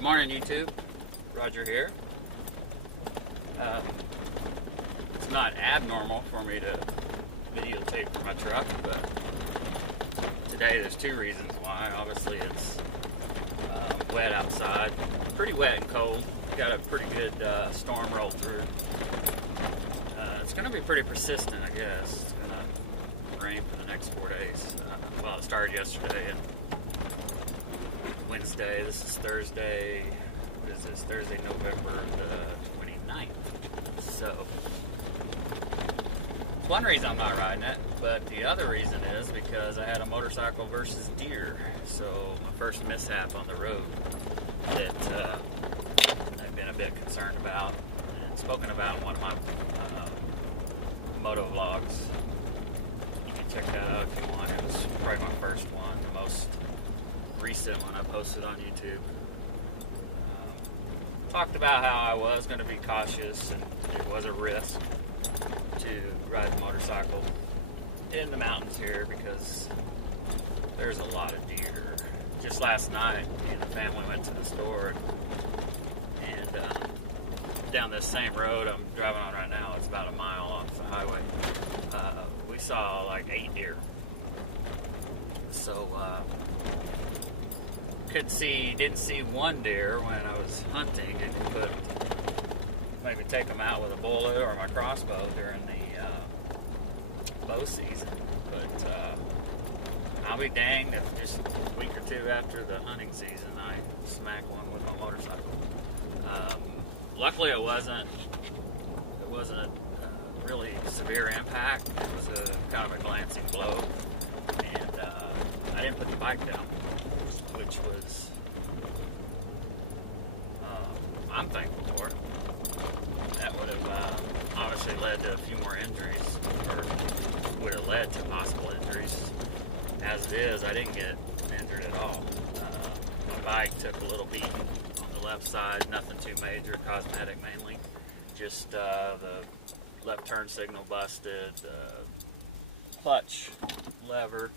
Good morning, YouTube. Roger here. It's not abnormal for me to videotape for my truck, but today there's two reasons why. Obviously, it's wet outside, pretty wet and cold. Got a pretty good storm roll through. It's going to be pretty persistent, I guess. It's going to rain for the next 4 days. Well, it started yesterday and Wednesday. This is Thursday. What is this? Thursday, November the 29th. So, it's one reason I'm not riding it, but the other reason is because I had a motorcycle versus deer. So, my first mishap on the road that I've been a bit concerned about and spoken about in one of my moto vlogs. You can check that out if you want. It was probably my first one, the most recent one I posted on YouTube. Talked about how I was going to be cautious and it was a risk to ride the motorcycle in the mountains here because there's a lot of deer. Just last night, me and the family went to the store and down this same road I'm driving on right now, it's about a mile off the highway, we saw like 8 deer. So, didn't see one deer when I was hunting and could maybe take them out with a bullet or my crossbow during the bow season. But I'll be danged if just a week or two after the hunting season I smack one with my motorcycle. Luckily it wasn't a really severe impact. It was a kind of a glancing blow, and I didn't put the bike down, which was I'm thankful for. That would have obviously led to a few more injuries, or would have led to possible injuries. As it is, I didn't get injured at all. My bike took a little beating on the left side, nothing too major, cosmetic mainly. Just the left turn signal busted, clutch lever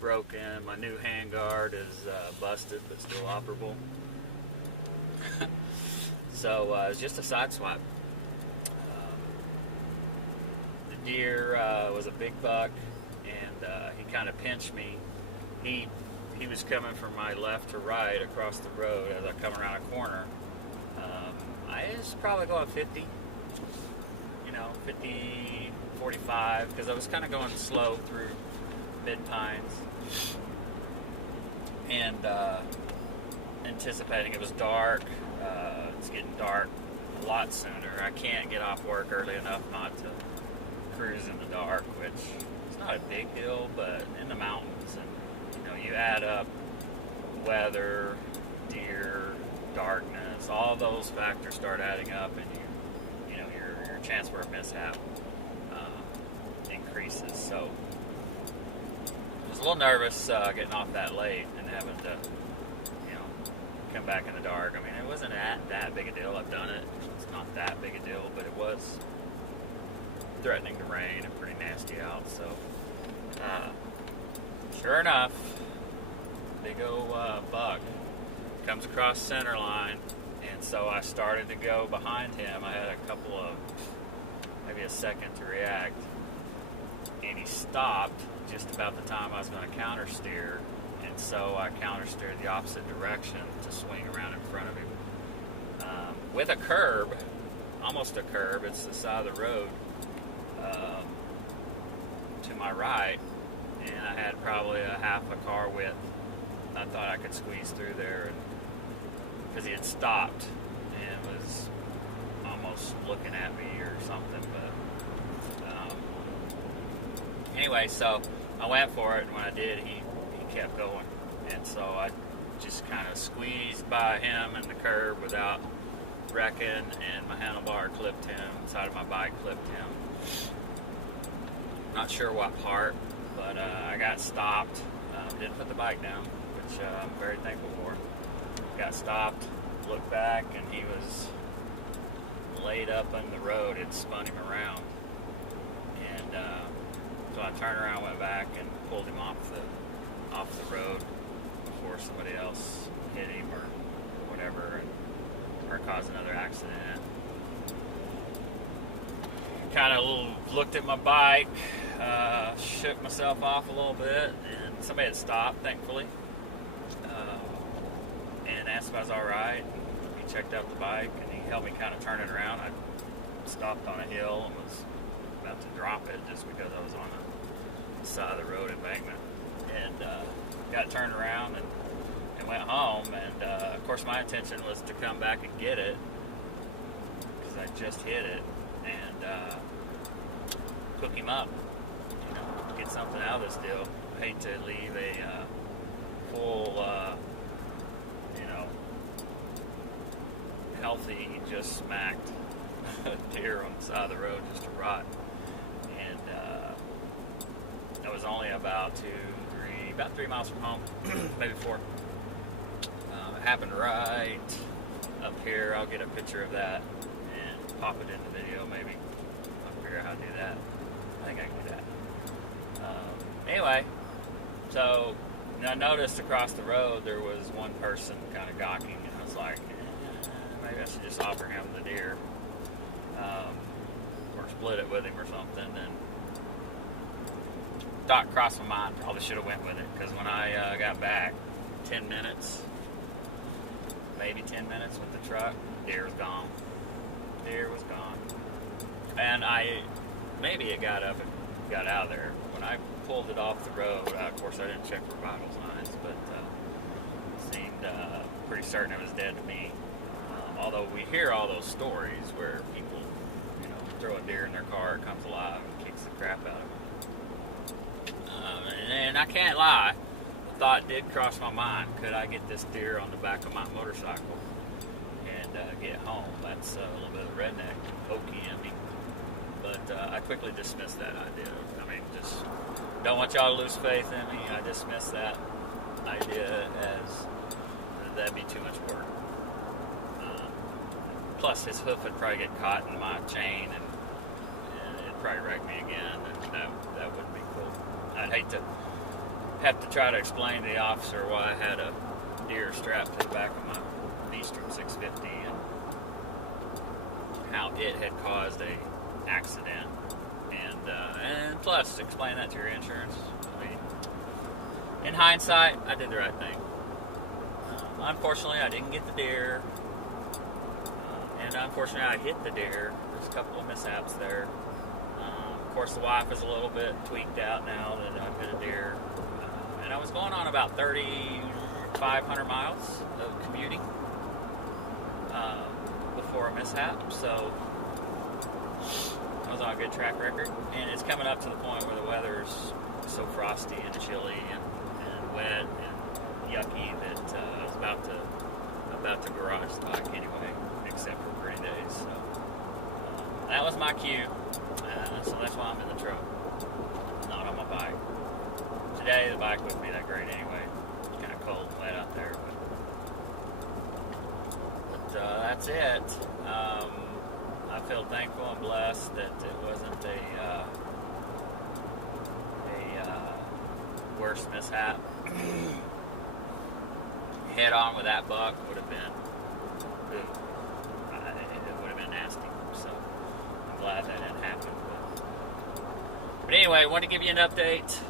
broken, my new handguard is busted but still operable. So it's just a side swap. The deer was a big buck, and he kind of pinched me. He was coming from my left to right across the road as I come around a corner. I was probably going 50, 50, 45, because I was kind of going slow through mid-pines and anticipating. It was dark. It's getting dark a lot sooner. I can't get off work early enough not to cruise in the dark, which is not a big deal, but in the mountains, and you add up weather, deer, darkness, all those factors start adding up, and your chance for a mishap increases. So I was a little nervous getting off that late and having to come back in the dark. I mean, it wasn't that big a deal. I've done it. It's not that big a deal, but it was threatening to rain and pretty nasty out. So sure enough, big old buck comes across center line, and so I started to go behind him. I had a couple of, maybe a second to react, and he stopped just about the time I was going to counter steer, and so I counter steered the opposite direction to swing around in front of him. With a curb, almost a curb, it's the side of the road to my right, and I had probably a half a car width. I thought I could squeeze through there, because he had stopped and was almost looking at me or something. But anyway, so I went for it, and when I did, he kept going, and so I just kind of squeezed by him and the curb without wrecking, and my handlebar clipped him, side of my bike clipped him. Not sure what part, but I got stopped. Didn't put the bike down, which I'm very thankful for. Got stopped, looked back, and he was laid up on the road. It spun him around, and so I turned around, went back, and pulled him off the road before somebody else hit him or whatever. whatever, or cause another accident. Kind of looked at my bike, shook myself off a little bit, and somebody had stopped, thankfully, and asked if I was all right. He checked out the bike, and he helped me kind of turn it around. I stopped on a hill and was about to drop it just because I was on the side of the road embankment, and got turned around and went home. And of course, my intention was to come back and get it because I just hit it and hook him up, get something out of this deal. I hate to leave a full, healthy, just smacked deer on the side of the road just to rot. And that was only about 3 miles from home, maybe 4. It happened right up here. I'll get a picture of that and pop it in the video, maybe. I'll figure out how to do that. I think I can do that. Anyway, so I noticed across the road there was one person kind of gawking, and I was like, maybe I should just offer him the deer, or split it with him or something. And thought crossed my mind, probably should have went with it, because when I got back, 10 minutes, maybe 10 minutes with the truck, deer was gone. Deer was gone. And maybe it got up and got out of there. When I pulled it off the road, of course I didn't check for vital signs, but it seemed pretty certain it was dead to me. Although we hear all those stories where people, throw a deer in their car, it comes alive and kicks the crap out of them. And I can't lie, the thought did cross my mind, could I get this deer on the back of my motorcycle and get home? That's a little bit of redneck pokey in me. But I quickly dismissed that idea. I mean, just don't want y'all to lose faith in me. I dismissed that idea as that'd be too much work. Plus, his hoof would probably get caught in my chain, and it'd probably wreck me again, and that wouldn't be cool. I'd hate to have to try to explain to the officer why I had a deer strapped to the back of my V-Strom 650 and how it had caused a accident, and plus explain that to your insurance. I mean, in hindsight, I did the right thing. Unfortunately, I didn't get the deer. And unfortunately, I hit the deer. There's a couple of mishaps there. Of course, the wife is a little bit tweaked out now that I've hit a deer. And I was going on about 3,500 miles of commuting before a mishap. So I was on a good track record. And it's coming up to the point where the weather's so frosty and chilly and wet and yucky that I was about to garage the bike anyway, except for pretty days. So that was my cue. So that's why I'm in the truck, not on my bike. Today the bike wouldn't be that great anyway. It's kind of cold and wet out there. But that's it. I feel thankful and blessed that it wasn't a worse mishap. Head on with that buck would have been, it would have been nasty. So I'm glad that didn't happen. But anyway, I wanted to give you an update.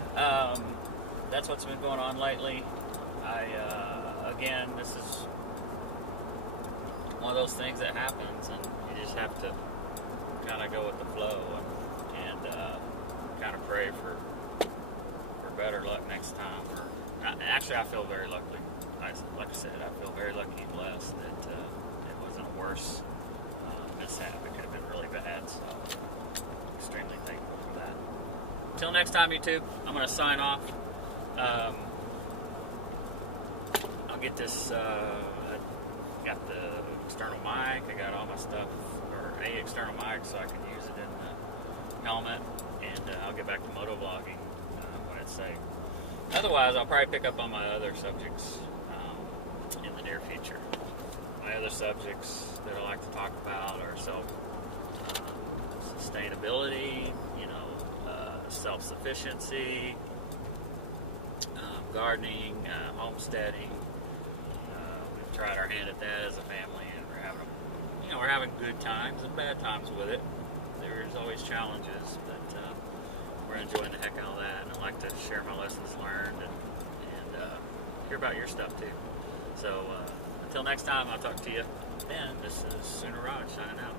That's what's been going on lately. Again, this is one of those things that happens, and you just have to kind of go with the flow and kind of pray for better luck next time. Actually, I feel very lucky. Like I said, I feel very lucky and blessed that it wasn't a worse mishap. It could have been really bad, so extremely thankful for that. Until next time, YouTube, I'm going to sign off. I'll get this, I got the external mic, I got all my stuff, or a external mic so I can use it in the helmet, and I'll get back to motovlogging when it's safe. Otherwise, I'll probably pick up on my other subjects in the near future. My other subjects that I like to talk about are sustainability, self-sufficiency, gardening, homesteading. We've tried our hand at that as a family, and we're having good times and bad times with it. There's always challenges, but we're enjoying the heck out of that, and I like to share my lessons learned and hear about your stuff too. So until next time, I'll talk to you then. This is Sooner Rod signing out.